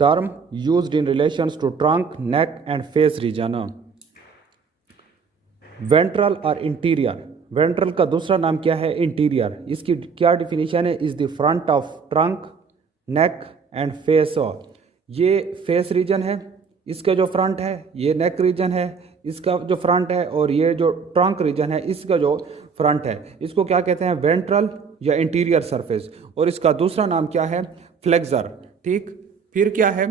term used in relations to trunk, neck and face region. Ventral और interior, ventral का दूसरा नाम क्या है? इंटीरियर। इसकी क्या डिफिनीशन है? Is the front of trunk, neck and face. ये फेस रीजन है, इसका जो फ्रंट है, ये नेक रीजन है, इसका जो फ्रंट है, और ये जो ट्रंक रीजन है, इसका जो फ्रंट है, इसको क्या कहते हैं? वेंट्रल या इंटीरियर सरफेस। और इसका दूसरा नाम क्या है? फ्लेक्सर। ठीक, फिर क्या है?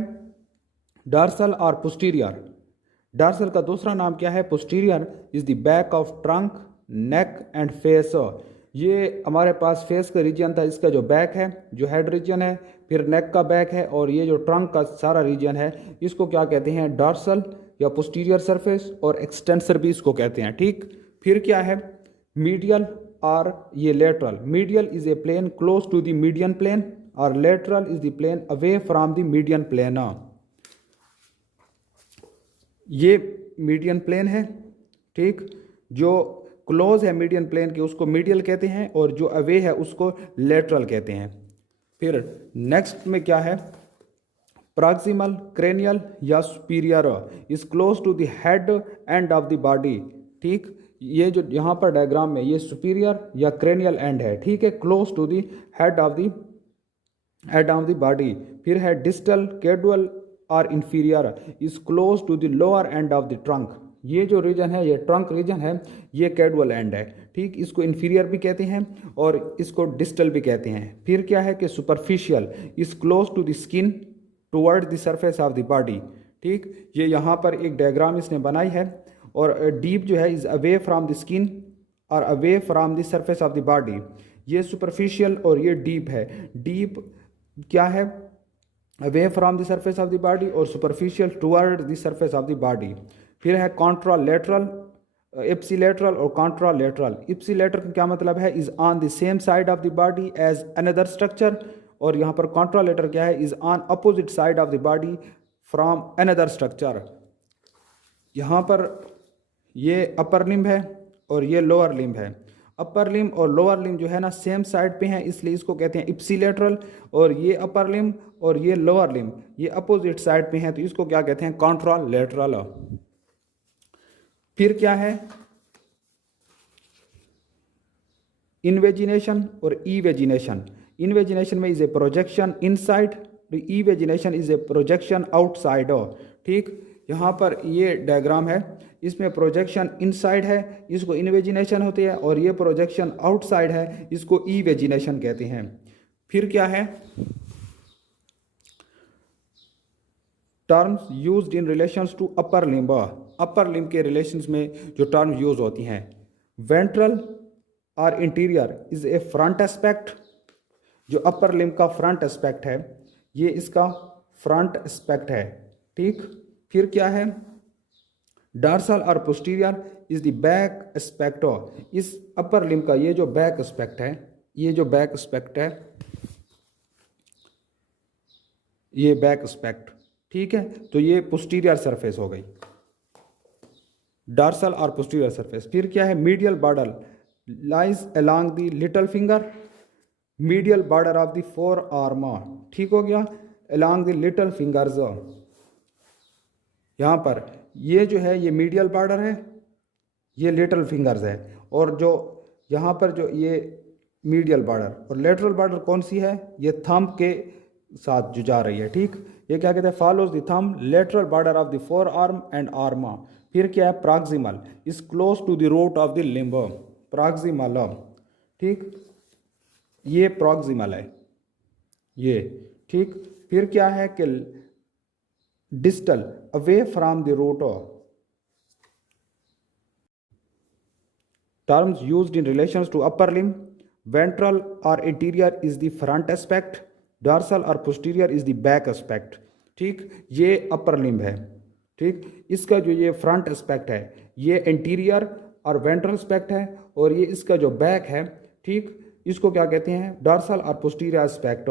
डॉर्सल और पोस्टीरियर। डॉर्सल का दूसरा नाम क्या है? Posterior is the back of trunk, neck and face. ये हमारे पास फेस का रीजन था, इसका जो बैक है, जो हेड रीजन है, फिर नेक का बैक है, और ये जो ट्रंक का सारा रीजन है, इसको क्या कहते हैं? डॉर्सल या पोस्टीरियर सरफेस, और एक्सटेंसर भी इसको कहते हैं। ठीक, फिर क्या है? मीडियल और ये lateral. Medial is a plane close to the median plane, और lateral is the plane away from the median plane. ये मीडियन प्लेन है। ठीक, जो क्लोज है मीडियन प्लेन के उसको मीडियल कहते हैं, और जो अवे है उसको लेटरल कहते हैं। फिर नेक्स्ट में क्या है? प्रॉक्सिमल, क्रेनियल या superior is close to the head end of the body. ठीक, ये जो यहाँ पर डायग्राम में, ये सुपीरियर या क्रेनियल एंड है। ठीक है, close to the head of the body. फिर है डिस्टल, कैडुअल और inferior is close to the lower end of the trunk. ये जो रीजन है, ये ट्रंक रीजन है, ये कैडुअल एंड है। ठीक, इसको इंफीरियर भी कहते हैं और इसको डिस्टल भी कहते हैं। फिर क्या है कि superficial is close to the skin toward the surface of the body. ठीक, ये यहाँ पर एक डायग्राम इसने बनाई है। और डीप जो है is away from the skin और away from the surface of the body. ये सुपरफिशियल और ये डीप है। डीप क्या है? Away from the surface of the body, और superficial toward the surface of the body. फिर है कॉन्ट्रालेटरल, इप्सिलेटरल और कॉन्ट्रालेटरल। इप्सिलेटरल का क्या मतलब है? Is on the same side of the body as another structure. और यहाँ पर कॉन्ट्रालेटरल क्या है? Is on opposite side of the body from another structure. यहाँ पर ये अपर लिम्ब है और ये लोअर लिम्ब है। अपर लिम्ब और लोअर लिम्ब जो है ना सेम साइड पे हैं, इसलिए इसको कहते हैं इप्सिलेटरल। और ये अपर लिम्ब और ये लोअर लिम्ब ये अपोजिट साइड पे हैं, तो इसको क्या कहते हैं? कॉन्ट्रालेटरल। फिर क्या है? इन्वेजिनेशन और ईवेजिनेशन। इन्वेजिनेशन में is a projection inside, evagination is a projection outside. ठीक, यहाँ पर ये डायग्राम है, इसमें प्रोजेक्शन इनसाइड है, इसको इन्वेजिनेशन होती है, और ये प्रोजेक्शन आउटसाइड है, इसको ईवेजिनेशन कहते हैं। फिर क्या है? Terms used in relations to upper limb. Upper limb के रिलेशंस में जो टर्म यूज होती हैं, वेंट्रल और interior is a front aspect. जो अपर लिम्ब का फ्रंट एस्पेक्ट है, ये इसका फ्रंट एस्पेक्ट है। ठीक, फिर क्या है? डॉर्सल और posterior is the back aspect. इस अपर लिम्ब का ये जो बैक एस्पेक्ट है, ये जो बैक एस्पेक्ट है, ये बैक एस्पेक्ट। ठीक है, तो ये पोस्टीरियर सरफेस हो गई, डॉर्सल और पोस्टीरियर सरफेस। फिर क्या है? Medial border lies along the little finger, medial border of the four arm. ठीक हो गया, अलोंग द लिटिल फिंगर्स। यहाँ पर ये जो है ये मीडियल बॉर्डर है, ये लिटिल फिंगर्स है, और जो यहाँ पर जो ये मीडियल बॉर्डर और लेटरल बॉर्डर कौन सी है? ये थंब के साथ जो जा रही है। ठीक, ये क्या कहते हैं? Follows the thumb, lateral border of the forearm and arm. फिर क्या है? Proximal is close to the root of the limb. Proximal. ठीक, ये प्रॉक्सिमल है ये। ठीक, फिर क्या है कि distal away from the root. Terms used in relations to upper limb, ventral और interior is the front aspect, dorsal और posterior is the back aspect. ठीक, ये अपर लिम्ब है। ठीक, इसका जो ये फ्रंट एस्पेक्ट है, ये इंटीरियर और वेंट्रल एस्पेक्ट है, और ये इसका जो बैक है, ठीक, इसको क्या कहते हैं? डॉर्सल और पोस्टीरियर एस्पेक्ट।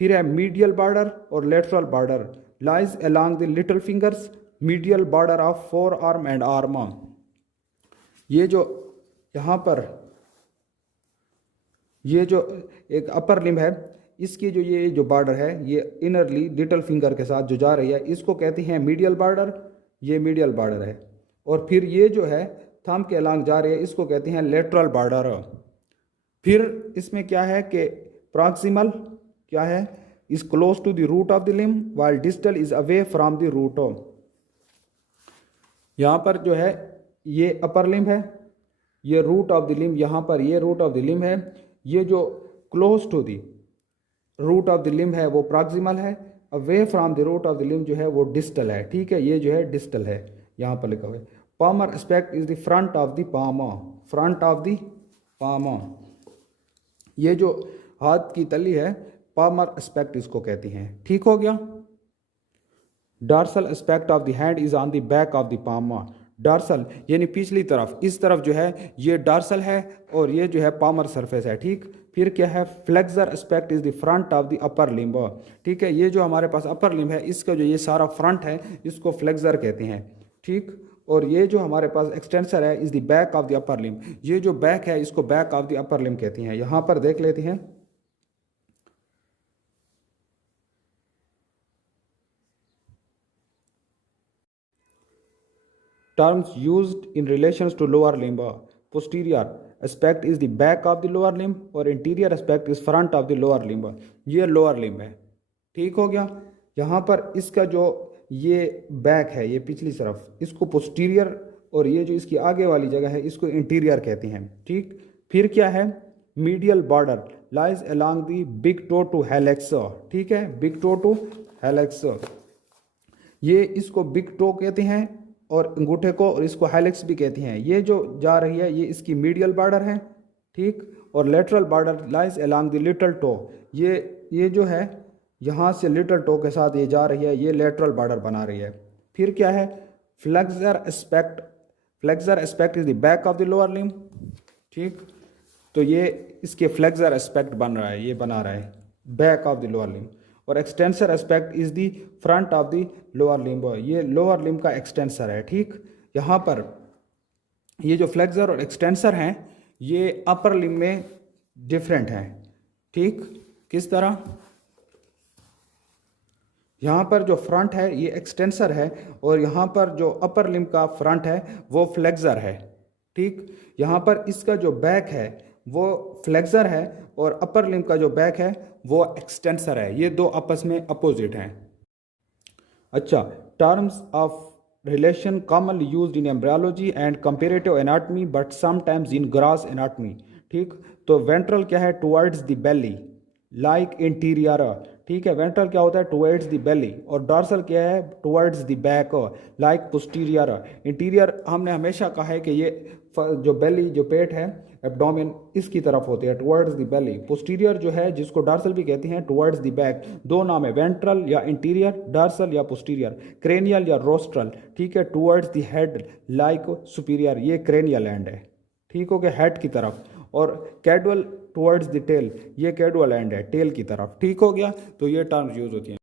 फिर है मीडियल बॉर्डर और lateral border lies along the little fingers, medial border of four arm and arm. ये जो यहाँ पर ये जो एक अपर लिम्ब है, इसकी जो ये जो बॉर्डर है ये इनरली लिटिल फिंगर के साथ जो जा रही है इसको कहते हैं मीडियल बॉर्डर, ये मीडियल बॉर्डर है। और फिर ये जो है थंब के अलांग जा रही है इसको कहते हैं लेटरल बॉर्डर। फिर इसमें क्या है कि प्रॉक्सिमल क्या है, is close to the root of the limb while distal is away from the root. यहाँ पर जो है ये अपर लिम्ब है, ये रूट ऑफ द लिम्ब, यहाँ पर ये रूट ऑफ द लिम्ब है, ये जो close to the root of the limb है वो प्रॉक्सिमल है, away from the root of the limb जो है वो डिस्टल है। ठीक है, ये जो है डिस्टल है, यहाँ पर लिखा हुआ है। Palmar aspect is the front of the palm, front of the palm, ये जो हाथ की तली है पामर एस्पेक्ट इसको कहती हैं। ठीक हो गया। Dorsal aspect of the hand is on the back of the palm, dorsal यानी पिछली तरफ, इस तरफ जो है ये डार्सल है और ये जो है पामर सरफेस है। ठीक, फिर क्या है, flexor aspect is the front of the upper limb. ठीक है, ये जो हमारे पास अपर लिम्ब है इसका जो ये सारा फ्रंट है इसको फ्लेक्सर कहते हैं। ठीक, और ये जो हमारे पास एक्सटेंसर है is the back of the upper limb, ये जो बैक है इसको back of the upper limb कहते हैं। यहां पर देख लेते हैं, terms used in relations to lower limb, posterior aspect is the back of the lower limb और interior aspect is front of the lower limb, ये lower limb है। ठीक हो गया। यहाँ पर इसका जो ये बैक है ये पिछली तरफ इसको posterior और ये जो इसकी आगे वाली जगह है इसको इंटीरियर कहते हैं। ठीक, फिर क्या है, medial border lies along the big toe to hallux. ठीक है, बिग टो टू हेलेक्स, ये इसको बिग टो कहते हैं और अंगूठे को, और इसको हेलेक्स भी कहते हैं। ये जो जा रही है ये इसकी मीडियल बॉर्डर है। ठीक, और lateral border lies along the little toe, ये जो है यहाँ से लिटिल टो के साथ ये जा रही है, ये लेटरल बॉर्डर बना रही है। फिर क्या है, flexor aspect, flexor aspect is the back of the lower limb. ठीक, तो ये इसके फ्लेक्सर एस्पेक्ट बन रहा है, ये बना रहा है back of the lower limb. और extensor aspect is the front of the lower limb, ये लोअर लिम्ब का एक्सटेंसर है। ठीक, यहाँ पर ये जो फ्लेक्सर और एक्सटेंसर हैं ये अपर लिम्ब में डिफरेंट हैं। ठीक, किस तरह, यहाँ पर जो फ्रंट है ये एक्सटेंसर है और यहाँ पर जो अपर लिम्ब का फ्रंट है वो फ्लेक्सर है। ठीक, यहाँ पर इसका जो बैक है वो फ्लेक्सर है और अपर लिम्ब का जो बैक है वो एक्सटेंसर है, ये दो आपस में अपोजिट हैं। अच्छा, terms of relation commonly used in embryology and comparative anatomy but sometimes in gross anatomy. ठीक, तो वेंट्रल क्या है, towards the belly like interior. ठीक है, वेंट्रल क्या होता है, टुवर्ड्स द बेली, और डॉर्सल क्या है, towards the back like posterior. Interior हमने हमेशा कहा है कि ये जो बेली जो पेट है एब्डोमेन इसकी तरफ होती है, टुवर्ड्स द बेली। पोस्टीरियर जो है जिसको डॉर्सल भी कहते हैं, टुवर्ड्स द बैक। दो नाम है, वेंट्रल या इंटीरियर, डॉर्सल या पोस्टीरियर, क्रेनियल या रोस्ट्रल। ठीक है, towards the head like superior, ये क्रेनियल एंड है। ठीक हो गया, हेड की तरफ। और कैडुअल टुवर्ड्स द टेल, ये कैडुअल एंड है, टेल की तरफ। ठीक हो गया, तो ये टर्म्स यूज होती हैं।